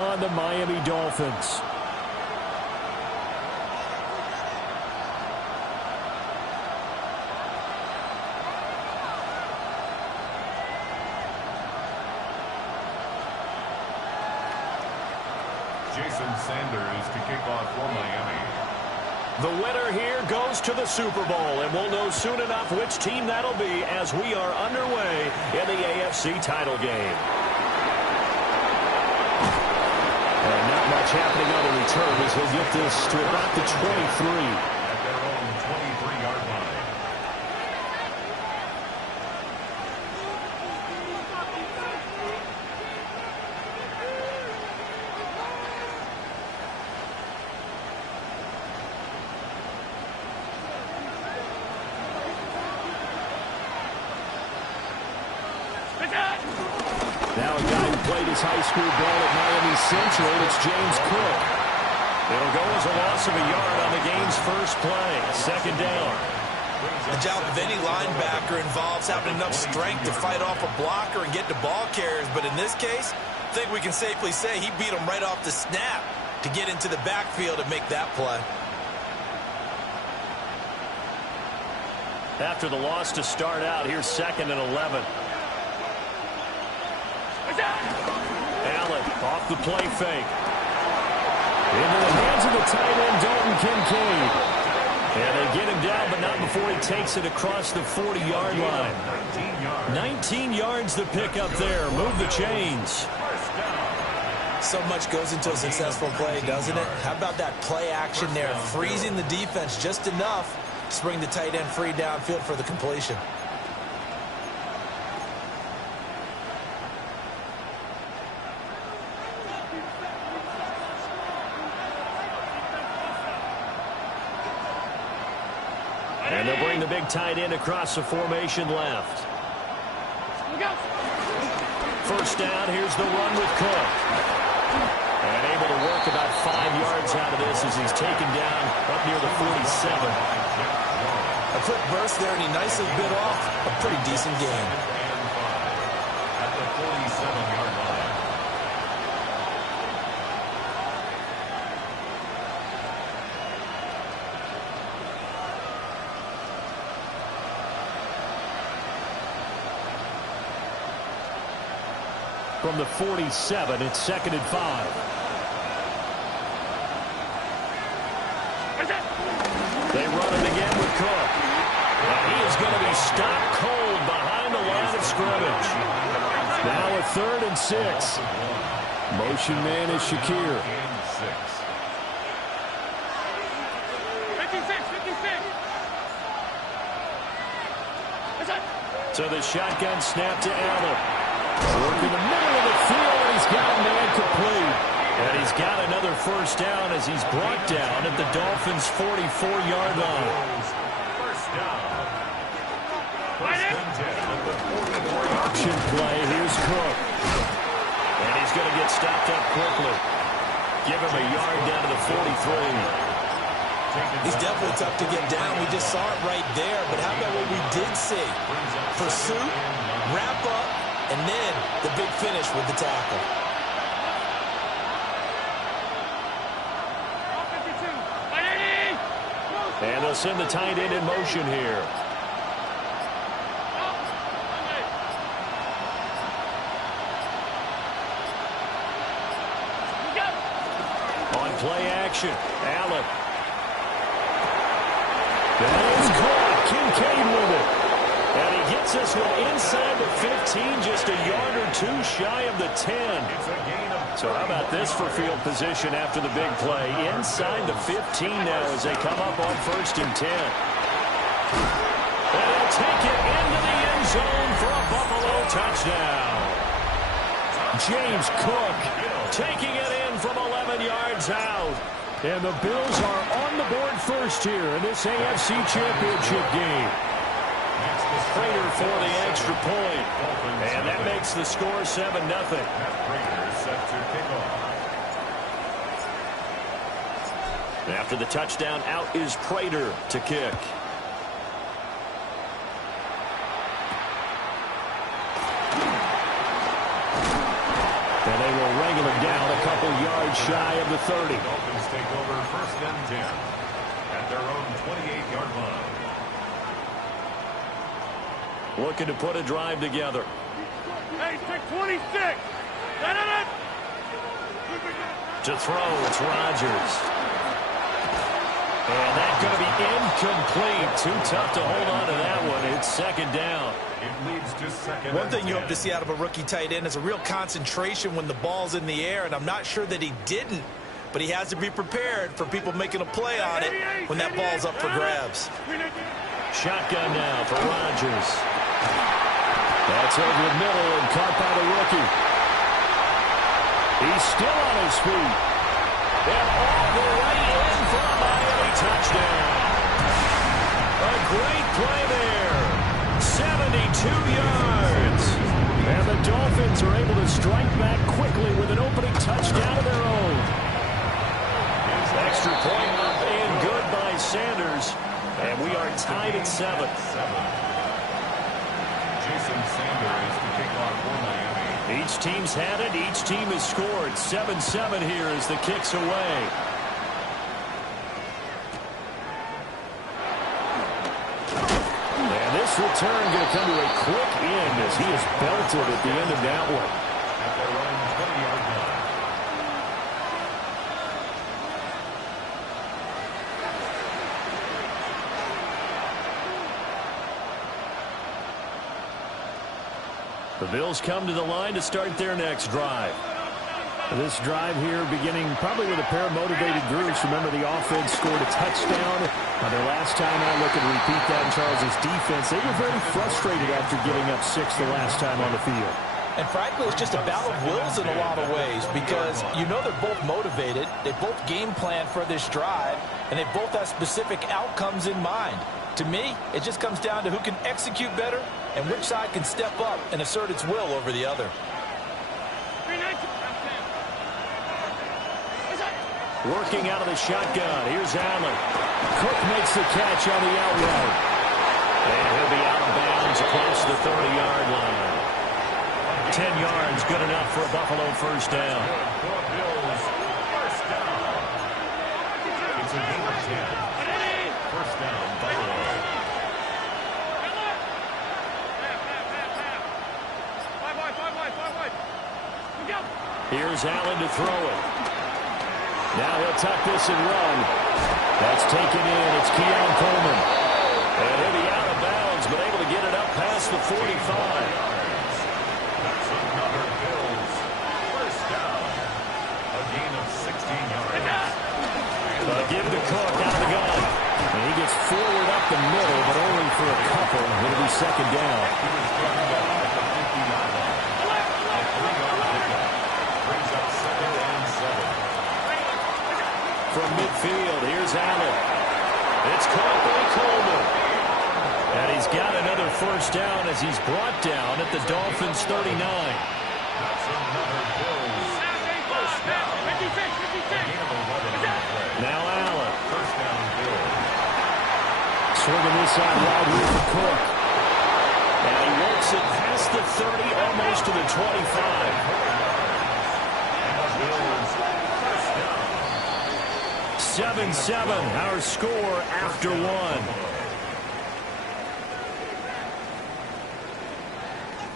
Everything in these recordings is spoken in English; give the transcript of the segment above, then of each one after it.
on the Miami Dolphins. Jason Sanders to kick off for Miami. The winner here goes to the Super Bowl, and we'll know soon enough which team that'll be as we are underway in the AFC title game. And not much happening on the return as he'll get this to about the 23. At their own 23-yard line. Now a guy who played his high school ball at Miami Central, it's James Cook. It'll go as a loss of a yard on the game's first play. Second down. The job of any linebacker involves having enough strength to fight off a blocker and get to ball carriers. But in this case, I think we can safely say he beat him right off the snap to get into the backfield and make that play. After the loss to start out, here's 2nd and 11. Allen off the play fake. Into the hands of the tight end, Dalton Kincaid. And they get him down, but not before he takes it across the 40-yard line. 19 yards to pick up there. Move the chains. So much goes into a successful play, doesn't it? How about that play action there? Freezing the defense just enough to bring the tight end free downfield for the completion. And they'll bring the big tight end across the formation left. First down, here's the run with Cook. And able to work about 5 yards out of this as he's taken down up near the 47. A quick burst there, and he nicely bit off a pretty decent gain. At the 47-yard line. From the 47, it's 2nd and 5. They run it again with Cook. And he is going to be stopped cold behind the line of scrimmage. Now a 3rd and 6. Motion man is Shakir. So the shotgun snap to Allen. Work in the middle of the field, and he's got a man complete. And he's got another first down as he's brought down at the Dolphins' 44-yard line. First down. Option play, here's Cook. And he's going to get stopped up quickly. Give him a yard down to the 43. He's definitely tough to get down. We just saw it right there. But how about what we did see? Pursuit, wrap up, and then the big finish with the tackle. And they'll send the tight end in motion here. On play action, Allen. That is caught. Kincaid with it. And he gets this one inside the 15, just a yard or two shy of the 10. So how about this for field position after the big play? Inside the 15 now as they come up on 1st and 10. And they'll take it into the end zone for a Buffalo touchdown. James Cook taking it in from 11 yards out. And the Bills are on the board first here in this AFC Championship game. Prater for the extra point. And that makes the score 7-0. After the touchdown, out is Prater to kick. And they will wrangle it down a couple 30. Dolphins take over 1st and 10 at their own 28-yard line. Looking to put a drive together. Hey, pick 26. To throw, it's Rodgers. And that's going to be incomplete. Too tough to hold on to that one. It's 2nd down. It leads to 2nd. One thing you hope to see out of a rookie tight end is a real concentration when the ball's in the air, and I'm not sure that he didn't, but he has to be prepared for people making a play on it when that ball's up for grabs. Shotgun now for Rodgers. That's over the middle and caught by the rookie. He's still on his feet. And all the way in for a Miami touchdown. A great play there. 72 yards. And the Dolphins are able to strike back quickly with an opening touchdown of their own. Extra point and good by Sanders. And we are tied at 7. Jason Sanders to kick off for Miami. Each team's had it. Each team has scored. 7-7 here as the kick's away. And this return going to come to a quick end as he is belted at the end of that one. At their own 20-yard line. The Bills come to the line to start their next drive. This drive here beginning probably with a pair of motivated groups. Remember, the offense scored a touchdown. Their last time out, looking to repeat that in Charles' defense. They were very frustrated after giving up 6 the last time on the field. And frankly, it's just a battle of wills in a lot of ways because you know they're both motivated. They both game plan for this drive, and they both have specific outcomes in mind. To me, it just comes down to who can execute better and which side can step up and assert its will over the other. Working out of the shotgun. Here's Allen. Cook makes the catch on the out route. And he'll be out of bounds across the 30-yard line. 10 yards, good enough for a Buffalo first down. Bills, first down. It's a gain of 10. First down, Buffalo. Here's Allen to throw it. Now he'll tuck this and run. That's taken in. It's Keon Coleman. And he'll be out of bounds, but able to get it up past the 45. That's another Bills. First down. A gain of 16 yards. Give to Cook out of the gun. And he gets forward up the middle, but only for a couple. It'll be 2nd down. He was brought down at the 50-yard line. A 3-yard pickup. Brings up 2nd and 7. From midfield, here's Allen. It's caught by Coleman. And he's got another first down as he's brought down at the Dolphins' 39. That's another Bills. First down. A gain of 11 on the play. Now Allen. First down, Bills. Swinging this out wide here for Cook. And he works it past the 30, almost to the 25. And the Bills, first down. 7-7, our score after 1.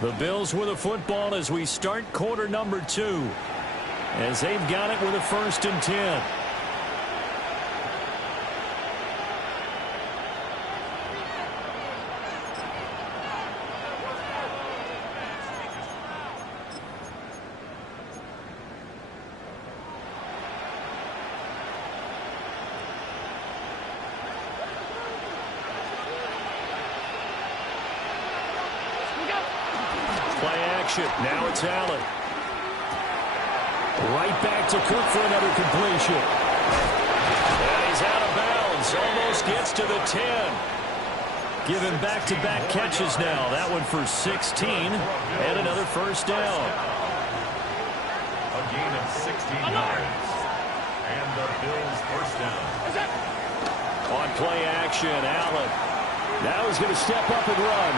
The Bills with a football as we start quarter number 2. As they've got it with a 1st and 10. Now it's Allen. Right back to Cook for another completion. And he's out of bounds. Almost gets to the 10. Given back-to-back catches now. That one for 16. And another first down. A gain of 16 yards. And the Bills first down. On play action, Allen. Now he's going to step up and run.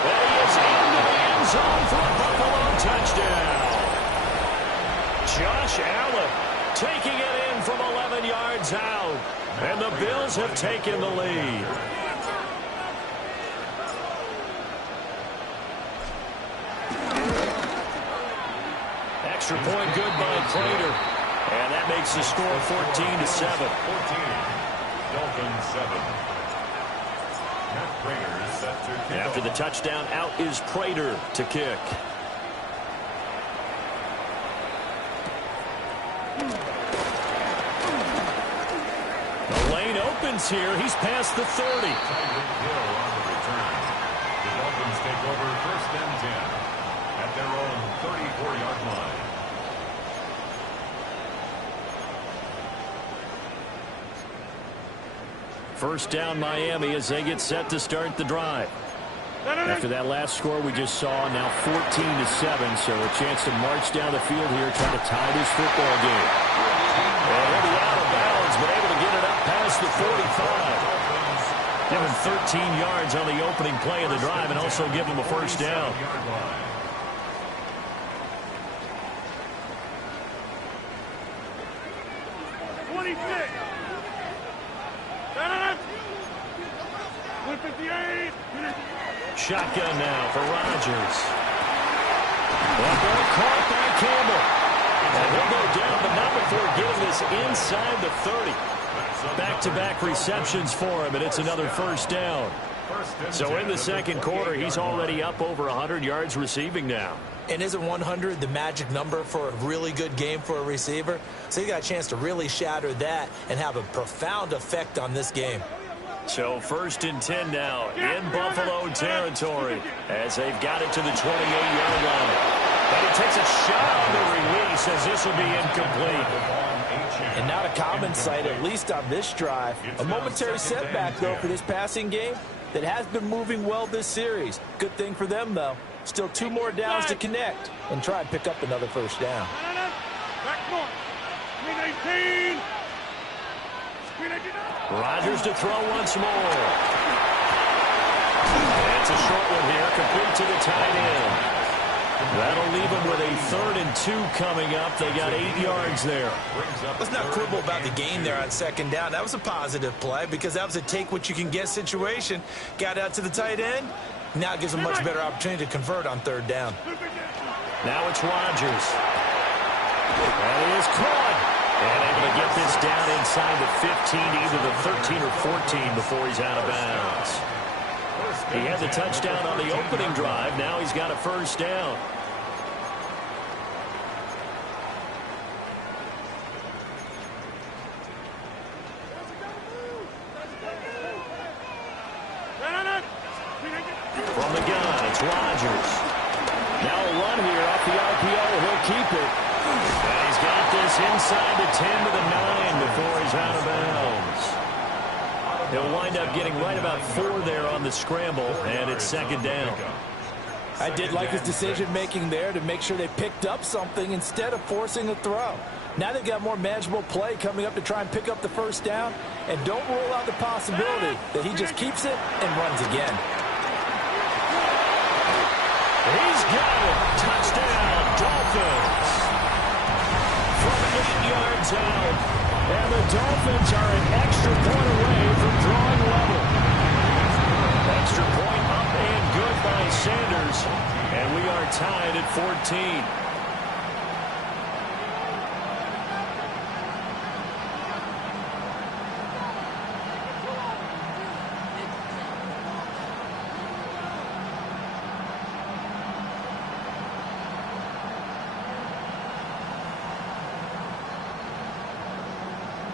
And he is into the end zone for a Buffalo touchdown. Josh Allen taking it in from 11 yards out. And the Bills have taken the lead. Extra point good by Prater. And that makes the score 14-7. 14. Dolphins 7. Matt Prater is set to kick After off. the touchdown, out is Prater to kick. The lane opens here. He's past the 30. Tyreek Hill on the return. The Dolphins take over 1st and 10 at their own 34-yard line. First down Miami as they get set to start the drive. After that last score we just saw, now 14-7, so a chance to march down the field here, trying to tie this football game. And he'll be out of bounds, but able to get it up past the 45. Give him 13 yards on the opening play of the drive and also give him a first down. 26. 158. Shotgun now for Rodgers. That ball caught by Campbell. And he'll go down, but not before getting this inside the 30. Back-to-back receptions for him, and it's another first down. So in the second quarter, he's already up over 100 yards receiving now. And isn't 100 the magic number for a really good game for a receiver? So he got a chance to really shatter that and have a profound effect on this game. So 1st and 10 now in Buffalo territory as they've got it to the 28-yard line. And he takes a shot on the release as this will be incomplete. And not a common sight, at least on this drive. A momentary setback, though, for this passing game that has been moving well this series. Good thing for them, though. Still 2 more downs to connect and try and pick up another first down. Back north. 18. Rodgers to throw once more. And it's a short one here, complete to the tight end. That'll leave them with a 3rd and 2 coming up. They got 8 yards there. Let's not quibble about the gain there on 2nd down. That was a positive play because that was a take-what-you-can-get situation. Got out to the tight end. Now it gives them a much better opportunity to convert on 3rd down. Now it's Rodgers. That is caught. And able to get this down inside the 15, either the 13 or 14 before he's out of bounds. He had the touchdown on the opening drive. Now he's got a first down. From the gun, it's Rodgers. Now a run here off the RPO. He'll keep it. And he's got this inside the 10 to the 9 before he's out of bounds. He'll wind up getting right about 4 there on the scramble, and it's 2nd down. I did like his decision-making there to make sure they picked up something instead of forcing a throw. Now they've got more manageable play coming up to try and pick up the first down, and don't rule out the possibility that he just keeps it and runs again. He's got it. Touchdown, Dolphins. From 8 yards out. And the Dolphins are an extra point away from drawing level. Extra point up and good by Sanders. And we are tied at 14.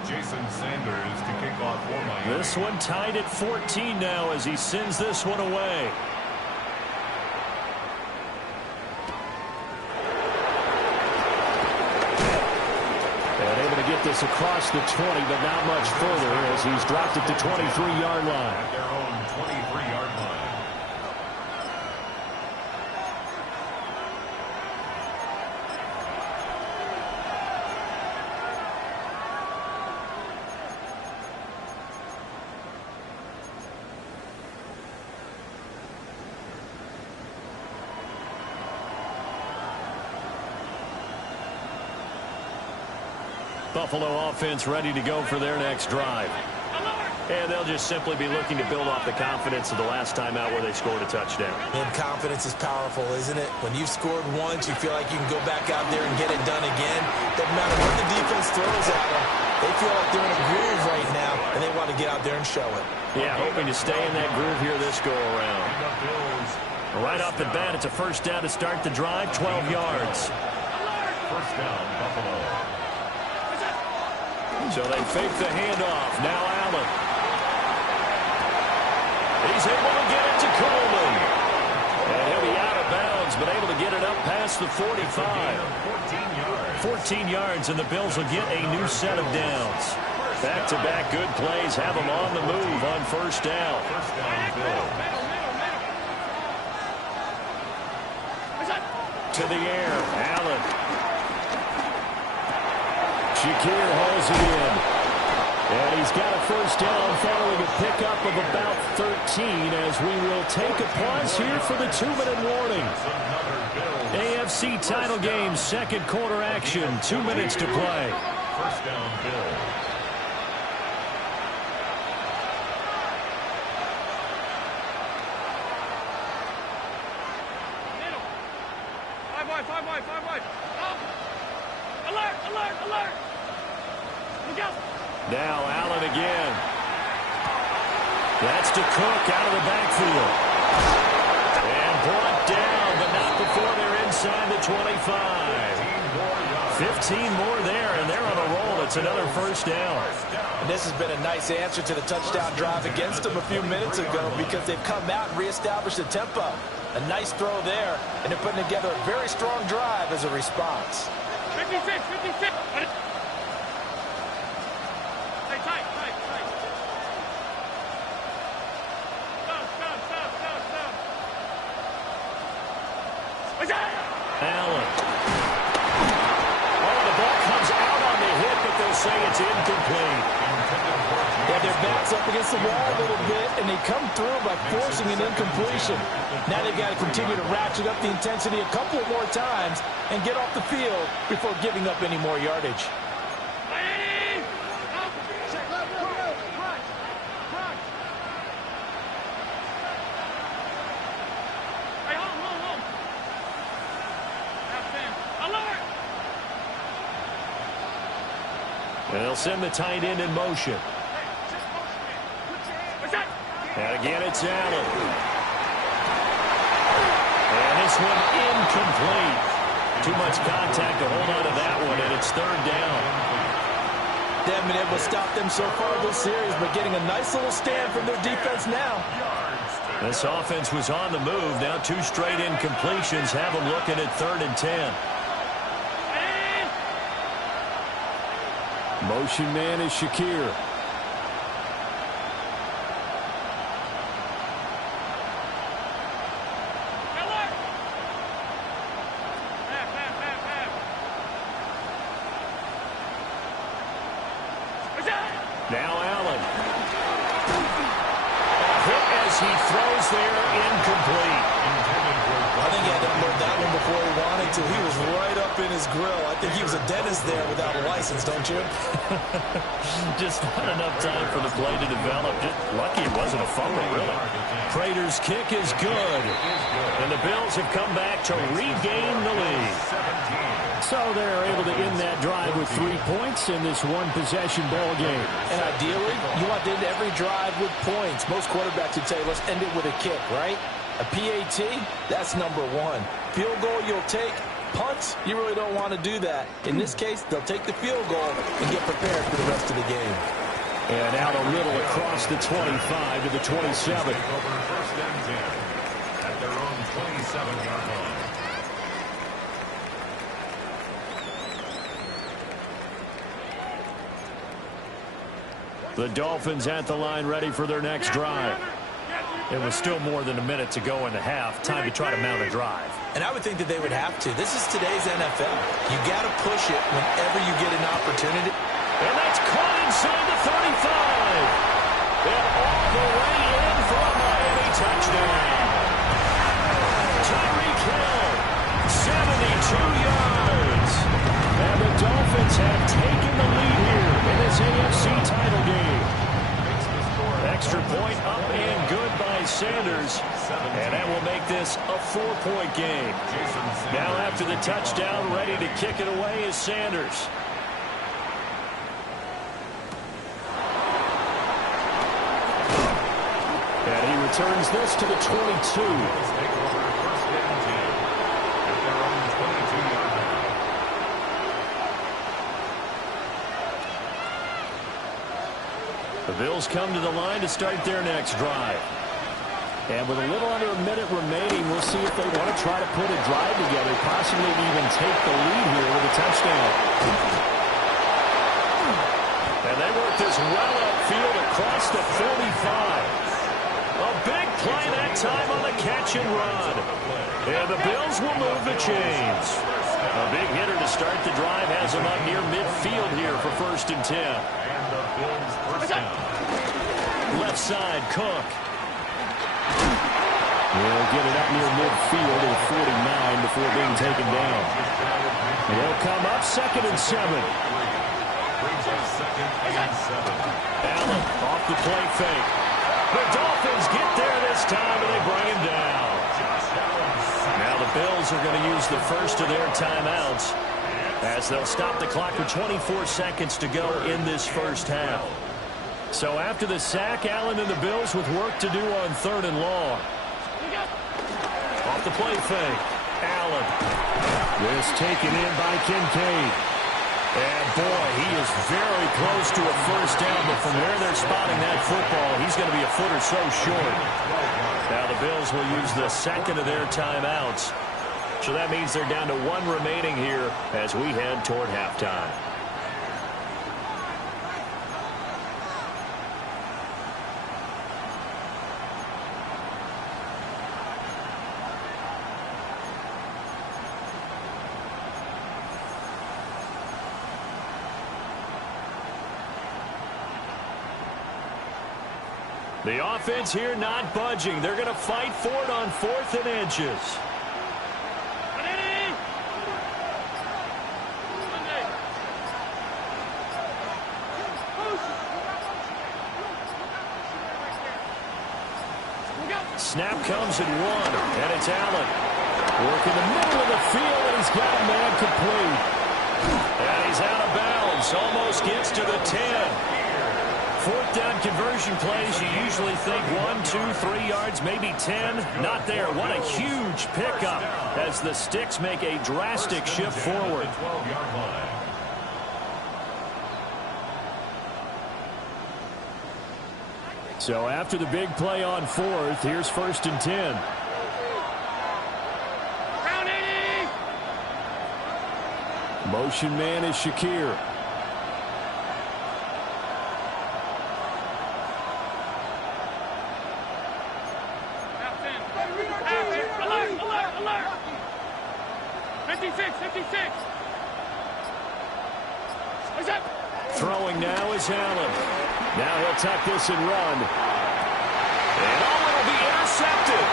Jason Sanders to kick off for Miami. This one tied at 14 now as he sends this one away. And able to get this across the 20, but not much further as he's dropped at the 23-yard line. At their own 23-yard line. Buffalo offense ready to go for their next drive. And they'll just simply be looking to build off the confidence of the last time out where they scored a touchdown. And confidence is powerful, isn't it? When you've scored once, you feel like you can go back out there and get it done again. Doesn't matter what the defense throws at them. They feel like they're in a groove right now, and they want to get out there and show it. Yeah, hoping to stay in that groove here this go-around. Right off the bat, it's a first down to start the drive, 12 yards. First down, Buffalo. So they fake the handoff. Now Allen. He's able to get it to Coleman. And he'll be out of bounds, but able to get it up past the 45. 14 yards, and the Bills will get a new set of downs. Back-to-back good plays have them on the move on first down. First down, Bills. To the air, Allen. Shakir hauls it in. And he's got a first down following a pickup of about 13 as we will take a pause here for the 2-minute warning. AFC title game, second quarter action, 2 minutes to play. First down, Bills. Five wide. Alert. Look out. Now Allen again. That's to Cook out of the backfield. And brought down, but not before they're inside the 25. 15 more there, and they're on a roll. It's another first down. And this has been a nice answer to the touchdown drive against them a few minutes ago because they've come out and reestablished the tempo. A nice throw there, and they're putting together a very strong drive as a response. 56. Tight. Stop. Allen. Oh, the ball comes out on the hit, but they'll say it's incomplete. Yeah, their back's up against the wall a little bit, and they come through by forcing an incompletion. Now they've got to continue to ratchet up the intensity a couple more times and get off the field before giving up any more yardage. And they'll send the tight end in motion. And again, it's Allen. And this one incomplete. Too much contact to hold on to that one, and it's third down. They haven't been able to stop them so far this series, but getting a nice little stand from their defense now. This offense was on the move. Now 2 straight incompletions have them looking at 3rd and 10. Motion man is Shakir. Now Allen. Hit as he throws there, incomplete. I think he had to unload that one before he wanted to. He was right up in his grill. I think he was a dentist there without a license, don't you? Just not enough time for the play to develop. Just lucky it wasn't a fumble, really. Prater's kick is good. And the Bills have come back to regain the lead. So they're able to end that drive with 3 points in this one-possession ball game. And ideally, you want to end every drive with points. Most quarterbacks would say, let's end it with a kick, right? A PAT, that's number 1. Field goal you'll take. Punts, you really don't want to do that. In this case, they'll take the field goal and get prepared for the rest of the game. And out a little across the 25 to the 27. Over first and 10 at their own 27-yard line. The Dolphins at the line ready for their next drive. It was still more than a minute to go in the half. Time to try to mount a drive. And I would think that they would have to. This is today's NFL. You got to push it whenever you get an opportunity. And that's caught inside the 35. And all the way in for a Miami touchdown. Tyreek Hill, 72 yards. And the Dolphins have taken the lead Sanders, and that will make this a 4-point game. Now after the touchdown, ready to kick it away is Sanders. And he returns this to the 22. The Bills come to the line to start their next drive. And with a little under a minute remaining, we'll see if they want to try to put a drive together, possibly even take the lead here with a touchdown. And they work this well upfield across the 45. A big play that time on the catch and run. And the Bills will move the chains. A big hitter to start the drive has him up near midfield here for 1st and 10. And the Bills first down. Left side, Cook. He'll get it up near midfield at 49 before being taken down. He'll come up 2nd and 7. Brings us 2nd and 7. Allen off the play fake. The Dolphins get there this time, and they bring him down. Now the Bills are going to use the first of their timeouts as they'll stop the clock with 24 seconds to go in this first half. So after the sack, Allen and the Bills with work to do on 3rd and long. Off the play fake. Allen. This taken in by Kincaid. And boy, he is very close to a first down, but from where they're spotting that football, he's going to be a foot or so short. Now the Bills will use the 2nd of their timeouts. So that means they're down to 1 remaining here as we head toward halftime. The offense here not budging. They're going to fight for it on 4th and inches. Snap comes at 1, and it's Allen. Working the middle of the field, and he's got a man complete. And he's out of bounds. Almost gets to the 10. 4th down conversion plays, you usually think 1, 2, 3 yards, maybe 10. Not there. What a huge pickup as the Sticks make a drastic shift forward. So after the big play on 4th, here's 1st and 10. Motion man is Shakir. Alert! 56. Throwing now is Allen. Now he'll tuck this and run. And will be intercepted.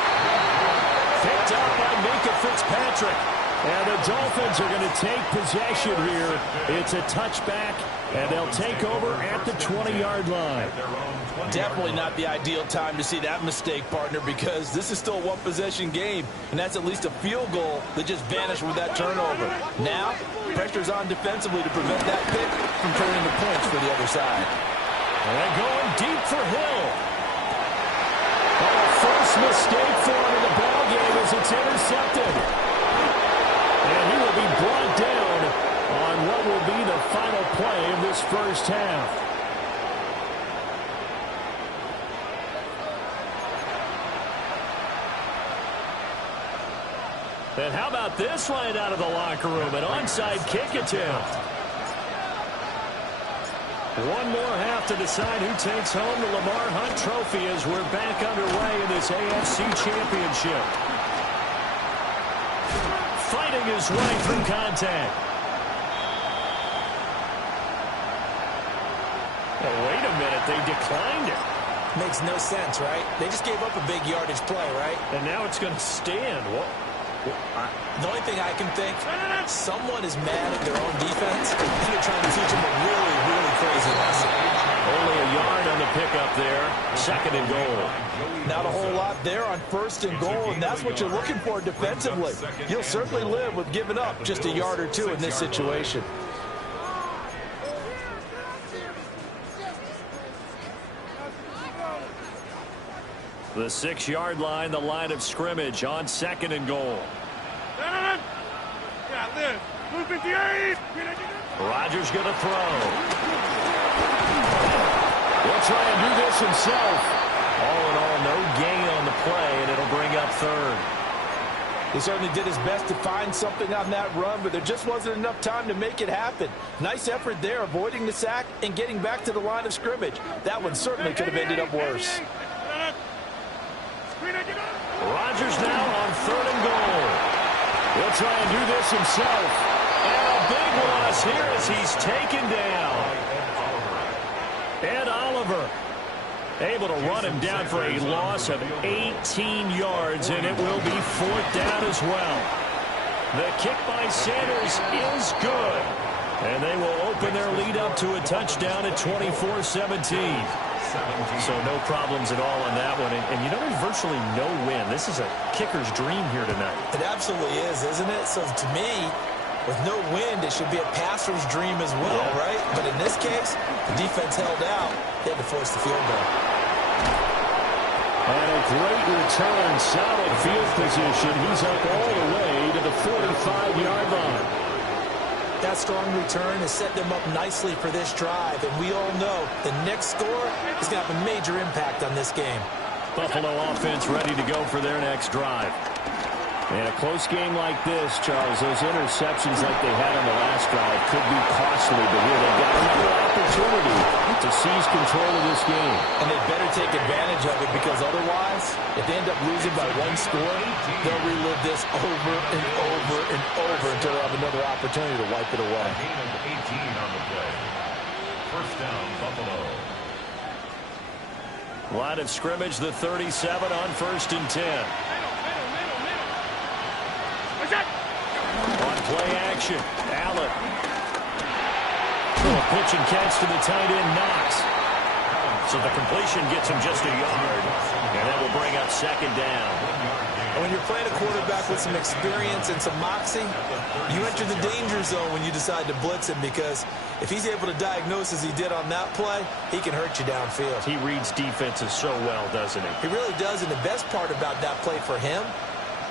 Picked up by Minka Fitzpatrick. And the Dolphins are going to take possession here. It's a touchback, and they'll take over at the 20-yard line. Definitely not the ideal time to see that mistake, partner, because this is still a one-possession game, and that's at least a field goal that just vanished with that turnover. Now, pressure's on defensively to prevent that pick from turning the points for the other side. And going deep for Hill. First mistake for him in the ballgame as it's intercepted. And he will be brought down on what will be the final play of this first half. And how about this line out of the locker room? An onside kick attempt. One more half to decide who takes home the Lamar Hunt Trophy as we're back underway in this AFC Championship. Fighting his way through contact. Oh, wait a minute. They declined it. Makes no sense, right? They just gave up a big yardage play, right? And now it's going to stand. What? The only thing I can think, someone is mad at their own defense, and they're trying to teach them a really, really crazy lesson. Only a yard on the pickup there. 2nd and goal. Not a whole lot there on 1st and goal, and that's what you're looking for defensively. You'll certainly live with giving up just a yard or two in this situation. The 6-yard line, the line of scrimmage on 2nd and goal. Rodgers going to throw. He'll try and do this himself. All in all, no gain on the play, and it'll bring up 3rd. He certainly did his best to find something on that run, but there just wasn't enough time to make it happen. Nice effort there, avoiding the sack and getting back to the line of scrimmage. That one certainly could have ended up worse. Rodgers now on 3rd and goal. He'll try and do this himself. And a big loss here as he's taken down. Ed Oliver able to run him down for a loss of 18 yards, and it will be 4th down as well. The kick by Sanders is good. And they will open their lead up to a touchdown at 24-17. So no problems at all on that one. And you know, there's virtually no win. This is a kicker's dream here tonight. It absolutely is, isn't it? So to me, with no wind, it should be a passer's dream as well, right? But in this case, the defense held out. They had to force the field goal. And a great return, solid field position. He's up all the way to the 45-yard line. That strong return has set them up nicely for this drive, and we all know the next score is going to have a major impact on this game. Buffalo offense ready to go for their next drive. In a close game like this, Charles, those interceptions like they had on the last drive could be costly, but here they've got another opportunity to seize control of this game. And they better take advantage of it, because otherwise, if they end up losing by 1 score, they'll relive this over and over and over until they have another opportunity to wipe it away. A gain of 18 on the play. 1st down, Buffalo. Line of scrimmage, the 37 on 1st and 10. On play action, Allen. A pitch and catch to the tight end, Knox. So the completion gets him just a yard, and that will bring up 2nd down. And when you're playing a quarterback with some experience and some moxie, you enter the danger zone when you decide to blitz him, because if he's able to diagnose as he did on that play, he can hurt you downfield. He reads defenses so well, doesn't he? He really does, and the best part about that play for him,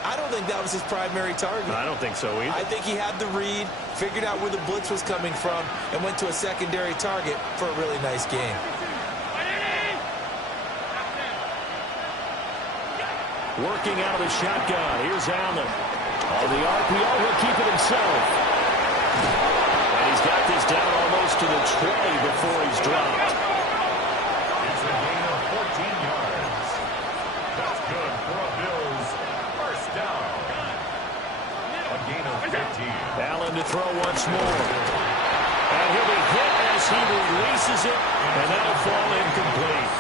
I don't think that was his primary target. I don't think so either. I think he had the read, figured out where the blitz was coming from, and went to a secondary target for a really nice game. Working out of the shotgun. Here's Allen. On the RPO, he'll keep it himself. And he's got this down almost to the 20 before he's dropped. It's a gain of 14 yards. That's good for a Bills 1st down. A gain of 15. Allen to throw once more. And he'll be hit as he releases it, and that'll fall incomplete.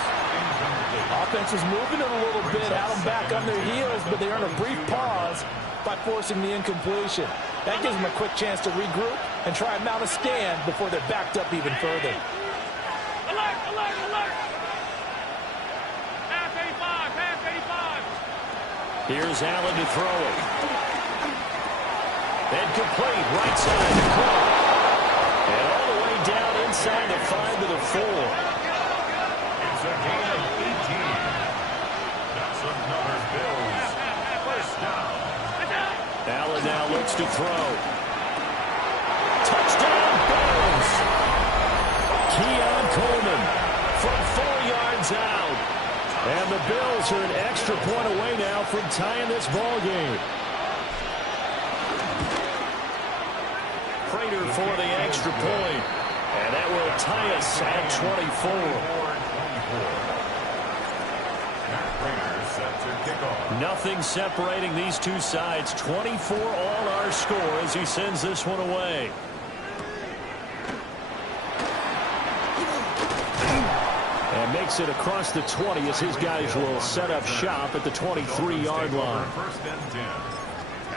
Offense is moving it a little bit, had them back on their heels, but they earn a brief pause by forcing the incompletion. That gives them a quick chance to regroup and try and mount a stand before they're backed up even further. Alert, alert, alert! Pass 85, pass 85. Here's Allen to throw it. And complete, right side to Cook. And all the way down inside the 5 to the 4. It's a gain of 18. That's another Bills 1st down. Allen now looks to throw. Touchdown, Bills! Keon Coleman from 4 yards out. And the Bills are an extra point away now from tying this ball game. Prater for the extra point. And that will tie us at 24. Nothing separating these two sides. 24 all our score as he sends this one away. And makes it across the 20 as his guys will set up shop at the 23-yard line. 1st and 10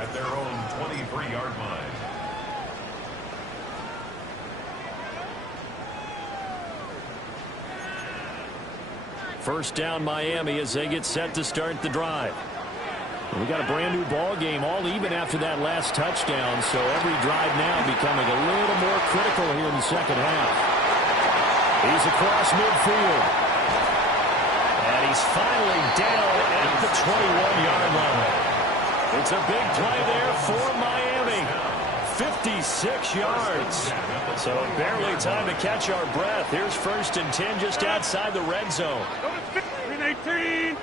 at their own 23-yard line. First down Miami as they get set to start the drive. We got a brand new ball game, all even after that last touchdown, so every drive now becoming a little more critical here in the second half. He's across midfield. And he's finally down at the 21-yard line. It's a big play there for Miami. 56 yards. So barely time to catch our breath. Here's 1st and 10 just outside the red zone. 18.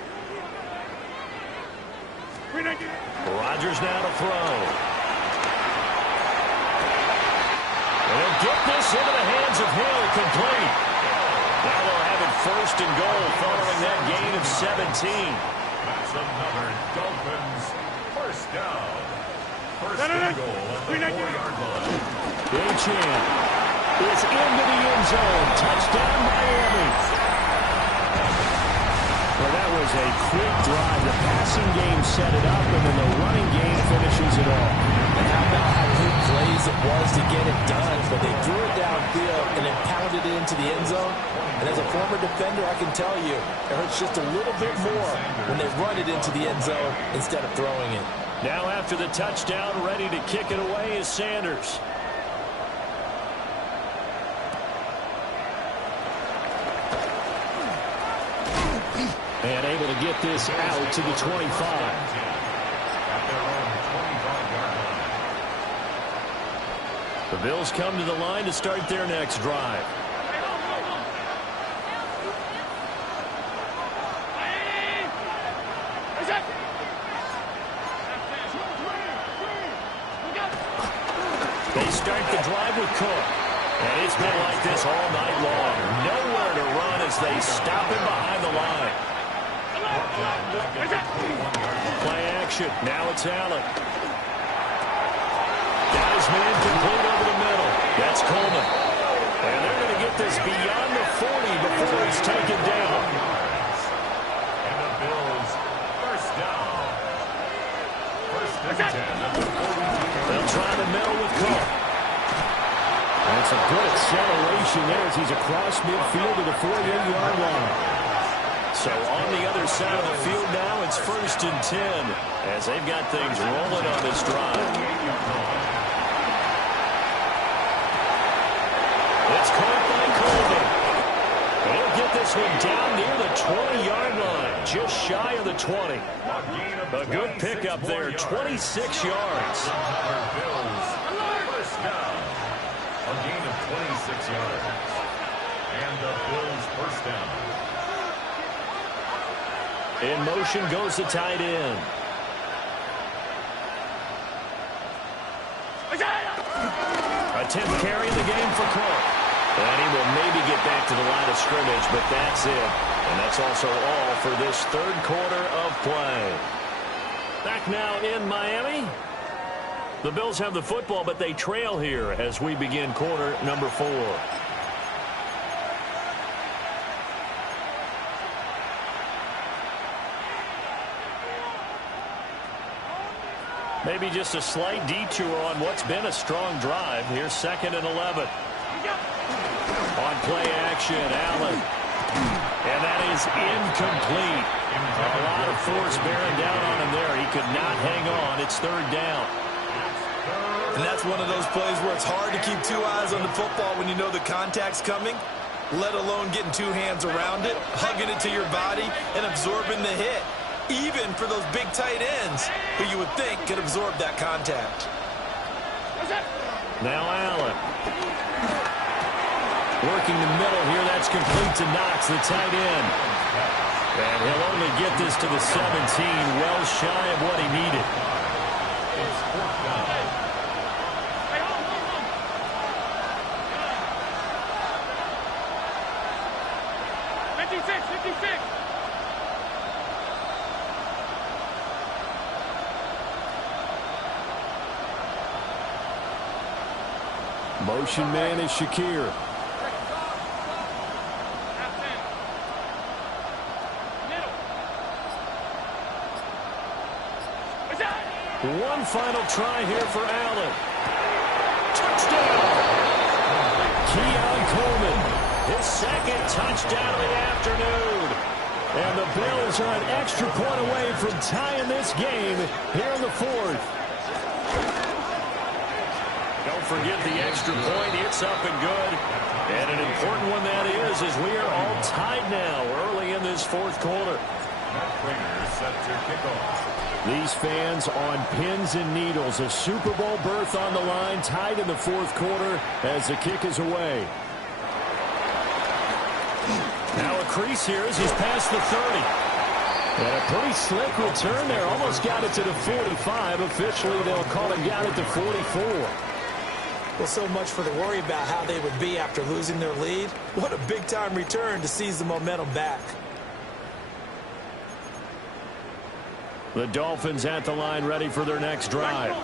Rodgers now to throw. And he'll get this into the hands of Hill, complete. Now they'll have it 1st and goal following that gain of 17. That's another Dolphins first down. First and goal at the 4-yard line. Achane is into the end zone. Touchdown, Miami. Well, that was a quick drive. The passing game set it up, and then the running game finishes it all. And how about how quick plays it was to get it done? But they threw it downfield and then pounded it into the end zone. And as a former defender, I can tell you, it hurts just a little bit more when they run it into the end zone instead of throwing it. Now after the touchdown, ready to kick it away is Sanders. And able to get this out to the 25. At their own 25-yard line. The Bills come to the line to start their next drive. They start the drive with Cook. And it's been like this all night long. Nowhere to run as they stop him behind the line. Play action. Now it's Allen. Got his man complete over the middle. That's Coleman. And they're going to get this beyond the 40 before he's taken down. And the Bills first down. First and 10. They'll try the middle with Cook. And it's a good acceleration there as he's across midfield to the 48-yard line. So on the other side of the field now, it's 1st and 10 as they've got things rolling on this drive. It's caught by Coleman. He'll get this one down near the 20-yard line, just shy of the 20. A good pickup there, 26 yards. Bills first down. A gain of 26 yards. And the Bills first down. In motion goes the tight end. A 10th carry in the game for Cook. And he will maybe get back to the line of scrimmage, but that's it. And that's also all for this 3rd quarter of play. Back now in Miami. The Bills have the football, but they trail here as we begin quarter number 4. Maybe just a slight detour on what's been a strong drive. Here's 2nd and 11. On play action, Allen. And that is incomplete. A lot of force bearing down on him there. He could not hang on. It's 3rd down. And that's one of those plays where it's hard to keep 2 eyes on the football when you know the contact's coming, let alone getting 2 hands around it, hugging it to your body, and absorbing the hit. Even for those big tight ends who you would think could absorb that contact. Now Allen. Working the middle here. That's complete to Knox, the tight end. And he'll only get this to the 17, well shy of what he needed. It's 4th down. Motion man is Shakir. One final try here for Allen. Touchdown! Keon Coleman, his 2nd touchdown of the afternoon. And the Bills are an extra point away from tying this game here in the fourth. Don't forget the extra point. It's up and good. And an important one that is, as we are all tied now early in this fourth quarter. Set to kick off. These fans on pins and needles. A Super Bowl berth on the line, tied in the fourth quarter as the kick is away. Now a crease here as he's past the 30. And a pretty slick return there. Almost got it to the 45. Officially, they'll call it got it to 44. Well, so much for the worry about how they would be after losing their lead. What a big-time return to seize the momentum back. The Dolphins at the line ready for their next drive.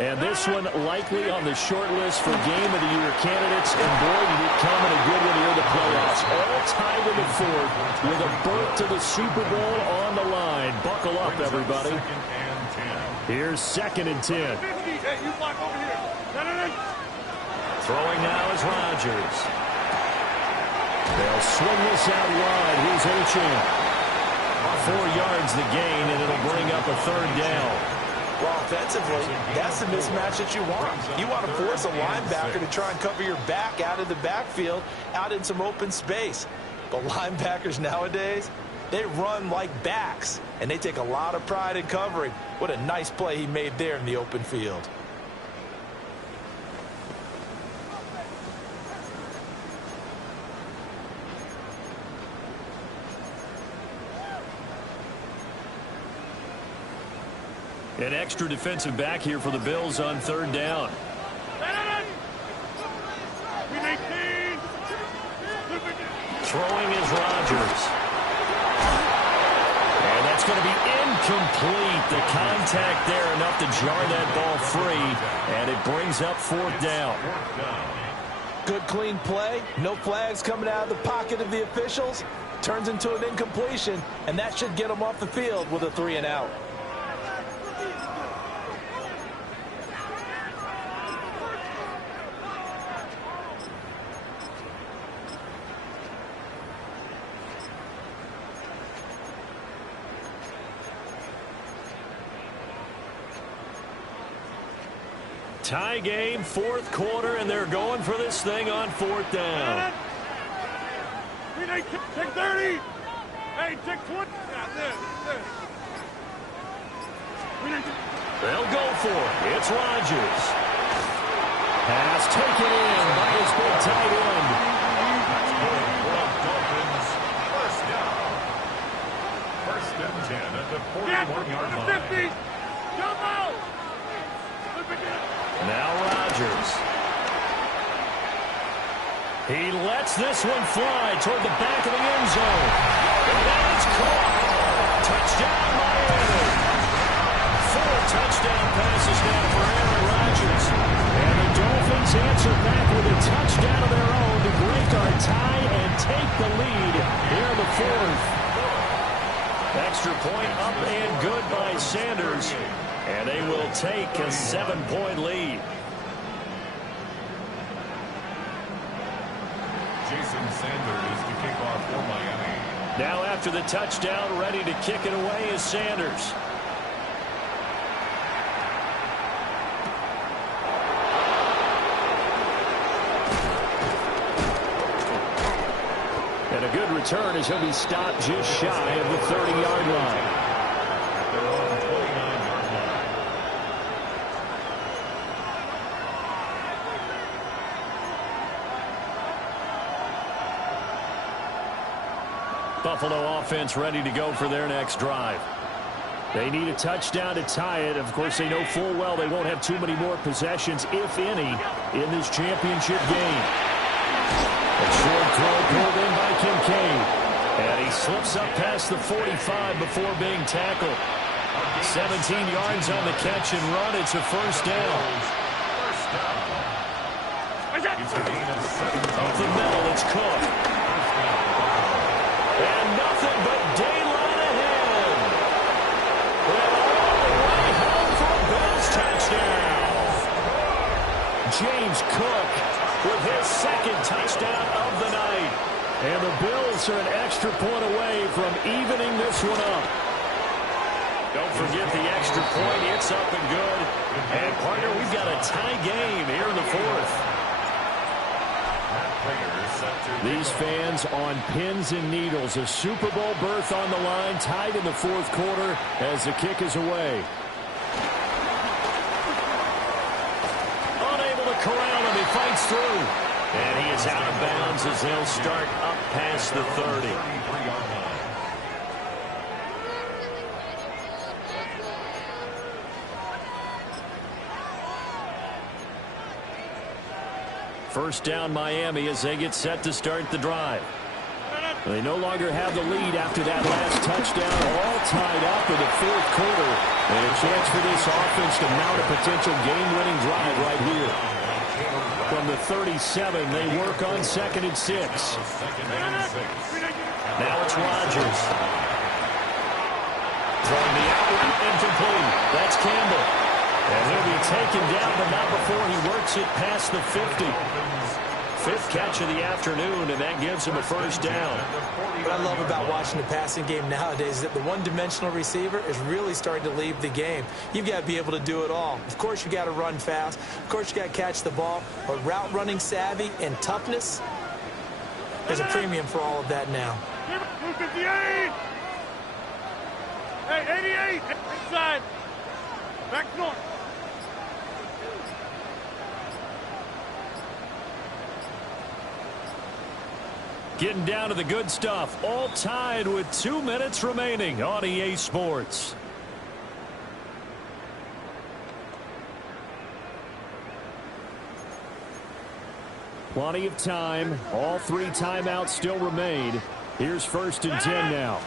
And this one likely on the short list for Game of the Year candidates. And boy, did it come in a good one here in the playoffs. All tied in the fourth with a berth to the Super Bowl on the line. Buckle up, everybody. Here's 2nd and 10. Throwing now is Rodgers. They'll swing this out wide. Here's Achane. 4 yards the gain, and it'll bring up a 3rd down. Well, offensively, that's the mismatch that you want. You want to force a linebacker to try and cover your back out of the backfield, out in some open space. But linebackers nowadays, they run like backs, and they take a lot of pride in covering. What a nice play he made there in the open field. An extra defensive back here for the Bills on 3rd down. Throwing is Rodgers. And that's going to be incomplete. The contact there enough to jar that ball free. And it brings up 4th down. Good clean play. No flags coming out of the pocket of the officials. Turns into an incompletion. And that should get them off the field with a 3-and-out. Tie game, 4th quarter, and they're going for this thing on 4th down. Take 30. Hey, take 20. They'll go for it. It's Rodgers. Pass taken in by his big tight end. Dolphins, 1st down. 1st and 10 at the 41-yard line. 50. Jump out. Now Rodgers. He lets this one fly toward the back of the end zone. And it's caught. Touchdown, Miami. 4 touchdown passes now for Aaron Rodgers. And the Dolphins answer back with a touchdown of their own to break our tie and take the lead here in the 4th. Extra point up and good by Sanders. And they will take a 7-point lead. Jason Sanders to kick off for Miami. Now after the touchdown, ready to kick it away is Sanders. And a good return as he'll be stopped just shy of the 30-yard line. They're on 29-yard line. Buffalo offense ready to go for their next drive. They need a touchdown to tie it. Of course, they know full well they won't have too many more possessions, if any, in this championship game. A short throw pulled in by Kincaid. And he slips up past the 45 before being tackled. 17 yards on the catch and run. It's a 1st down. It's a gain of 7. Up the middle, it's Cook. And nothing but daylight ahead. And all the way home for a Bills touchdown. James Cook with his 2nd touchdown of the night. And the Bills are an extra point away from evening this one up. Don't forget the extra point. It's up and good. And, partner, we've got a tie game here in the fourth. These fans on pins and needles. A Super Bowl berth on the line, tied in the fourth quarter as the kick is away. Unable to corral him. He fights through. And he is out of bounds as they'll start up past the 30. First down Miami as they get set to start the drive. They no longer have the lead after that last touchdown, all tied up in the fourth quarter. And a chance for this offense to mount a potential game-winning drive right here. From the 37, they work on 2nd and 6. Now it's Rodgers. Throwing the out route, incomplete. That's Campbell. And he'll be taken down, but not before he works it past the 50. Fifth catch of the afternoon, and that gives him a first down. What I love about watching the passing game nowadays is that the one-dimensional receiver is really starting to leave the game. You've got to be able to do it all. Of course, you got to run fast. Of course, you got to catch the ball. But route running savvy and toughness, there's a premium for all of that now. 258. Hey, 88. Inside. Back north. Getting down to the good stuff. All tied with 2 minutes remaining on EA Sports. Plenty of time. All 3 timeouts still remain. Here's 1st and 10 now.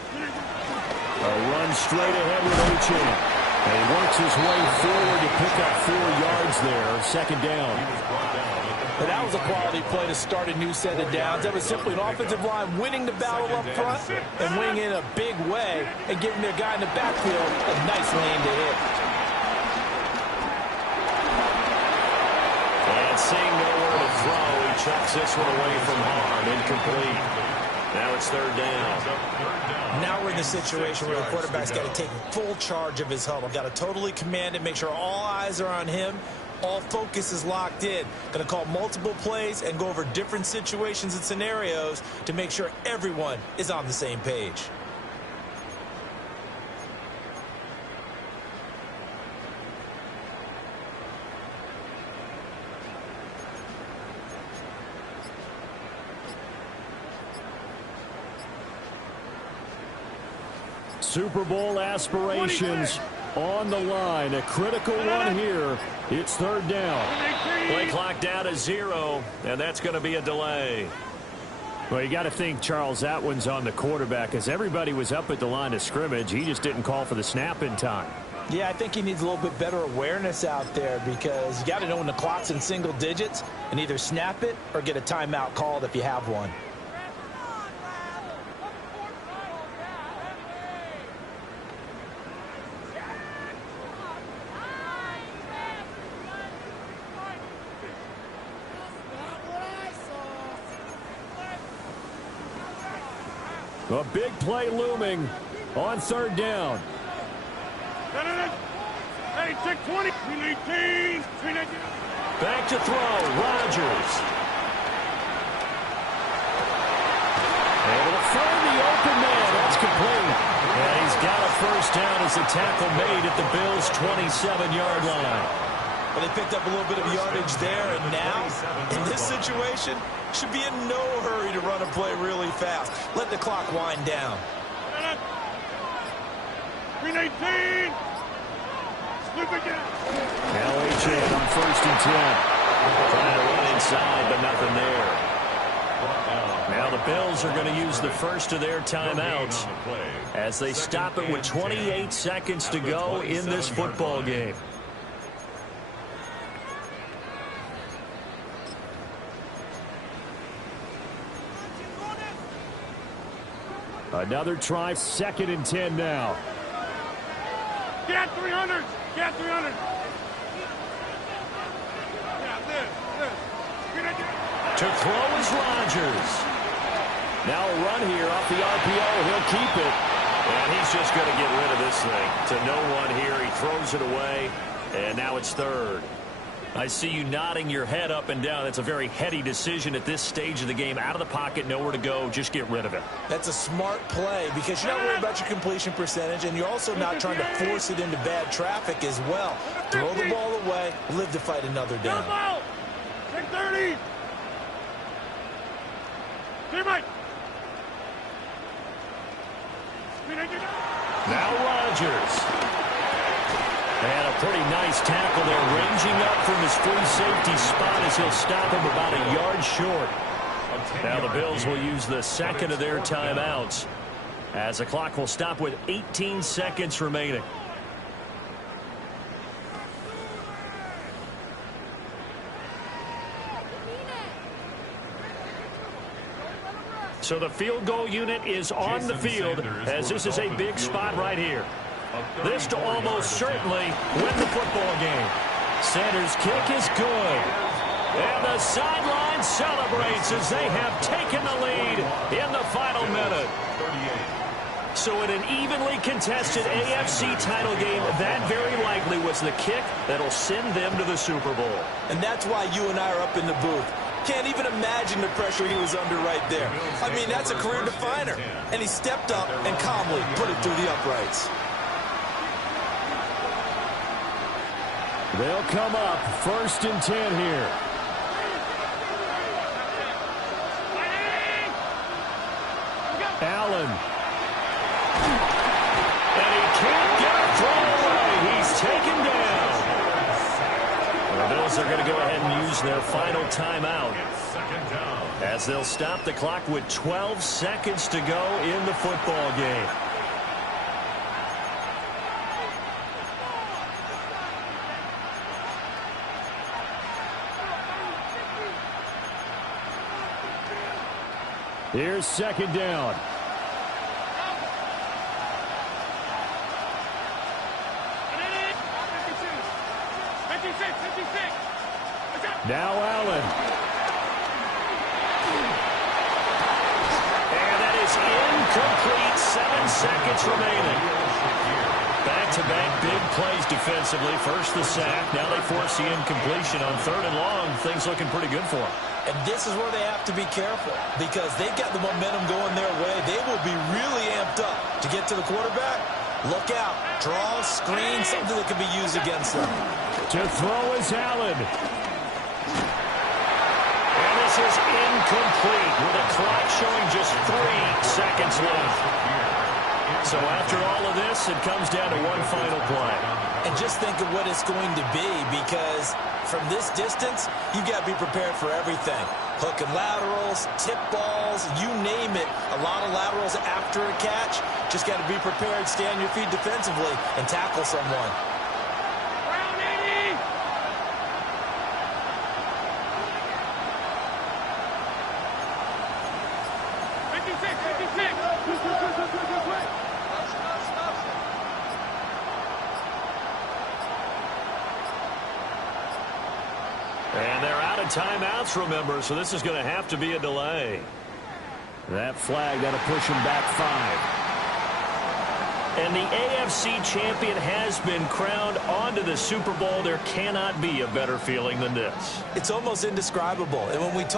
A run straight ahead with Achane. And he works his way forward to pick up 4 yards there. 2nd down. But that was a quality play to start a new set of downs. That was simply an offensive line winning the battle up front and winning in a big way and giving their guy in the backfield a nice lane to hit. And seeing nowhere to throw, he chucks this one away from harm. Incomplete. Now it's 3rd down. Now we're in the situation where the quarterback's got to take full charge of his huddle. Got to totally command it, make sure all eyes are on him. All focus is locked in. Going to call multiple plays and go over different situations and scenarios to make sure everyone is on the same page. Super Bowl aspirations on the line. A critical one here. It's 3rd down. Play clock down to 0, and that's going to be a delay. Well, you got to think, Charles, that one's on the quarterback, as everybody was up at the line of scrimmage. He just didn't call for the snap in time. Yeah, I think he needs a little bit better awareness out there because you got to know when the clock's in single digits and either snap it or get a timeout called if you have one. A big play looming on 3rd down. Hey, check 20. 18. Back to throw. Rodgers. Able to find the open man. That's complete. And he's got a first down as the tackle made at the Bills' 27-yard line. Well, they picked up a little bit of yardage there, and now, in this situation, should be in no hurry to run a play really fast. Let the clock wind down. 18. Snoop again. Now Achane on 1st and 10. Trying to run inside, but nothing there. Now the Bills are going to use the first of their timeouts as they stop it with 28 seconds to go in this football game. Another try, 2nd and 10 now. Get 300. Get 300. Yeah, this. To throw is Rodgers. Now a run here off the RPO. He'll keep it. And he's just going to get rid of this thing. To no one here. He throws it away. And now it's third. I see you nodding your head up and down. That's a very heady decision at this stage of the game. Out of the pocket, nowhere to go. Just get rid of it. That's a smart play because you're not worried about your completion percentage, and you're also not trying to force it into bad traffic as well. Throw the ball away, live to fight another down. 30. Now Rodgers. And a pretty nice tackle there, ranging up from his free safety spot as he'll stop him about a yard short. Now the Bills will use the second of their timeouts as the clock will stop with 18 seconds remaining. So the field goal unit is on the field as this is a big spot right here. This to almost certainly win the football game. Sanders' kick is good. And the sideline celebrates as they have taken the lead in the final minute. So in an evenly contested AFC title game, that very likely was the kick that'll send them to the Super Bowl. And that's why you and I are up in the booth. Can't even imagine the pressure he was under right there. I mean, that's a career definer. And he stepped up and calmly put it through the uprights. They'll come up 1st and 10 here. Allen. And he can't get a throw away. He's taken down. The Bills are going to go ahead and use their final timeout as they'll stop the clock with 12 seconds to go in the football game. Here's 2nd down. Now Allen. And that is incomplete. 7 seconds remaining. Back-to-back big plays defensively. First the sack. Now they force the incompletion on 3rd and long. Things looking pretty good for them. And this is where they have to be careful because they've got the momentum going their way. They will be really amped up to get to the quarterback. Look out. Draw, screen, something that can be used against them. To throw is Allen. And this is incomplete with a clock showing just 3 seconds left. So after all of this, it comes down to one final play. And just think of what it's going to be because from this distance, you've got to be prepared for everything. Hook and laterals, tip balls, you name it. A lot of laterals after a catch. Just got to be prepared, stay on your feet defensively, and tackle someone. And they're out of timeouts, remember, so this is going to have to be a delay. That flag that'll push him back 5. And the AFC champion has been crowned onto the Super Bowl. There cannot be a better feeling than this. It's almost indescribable. And when we talk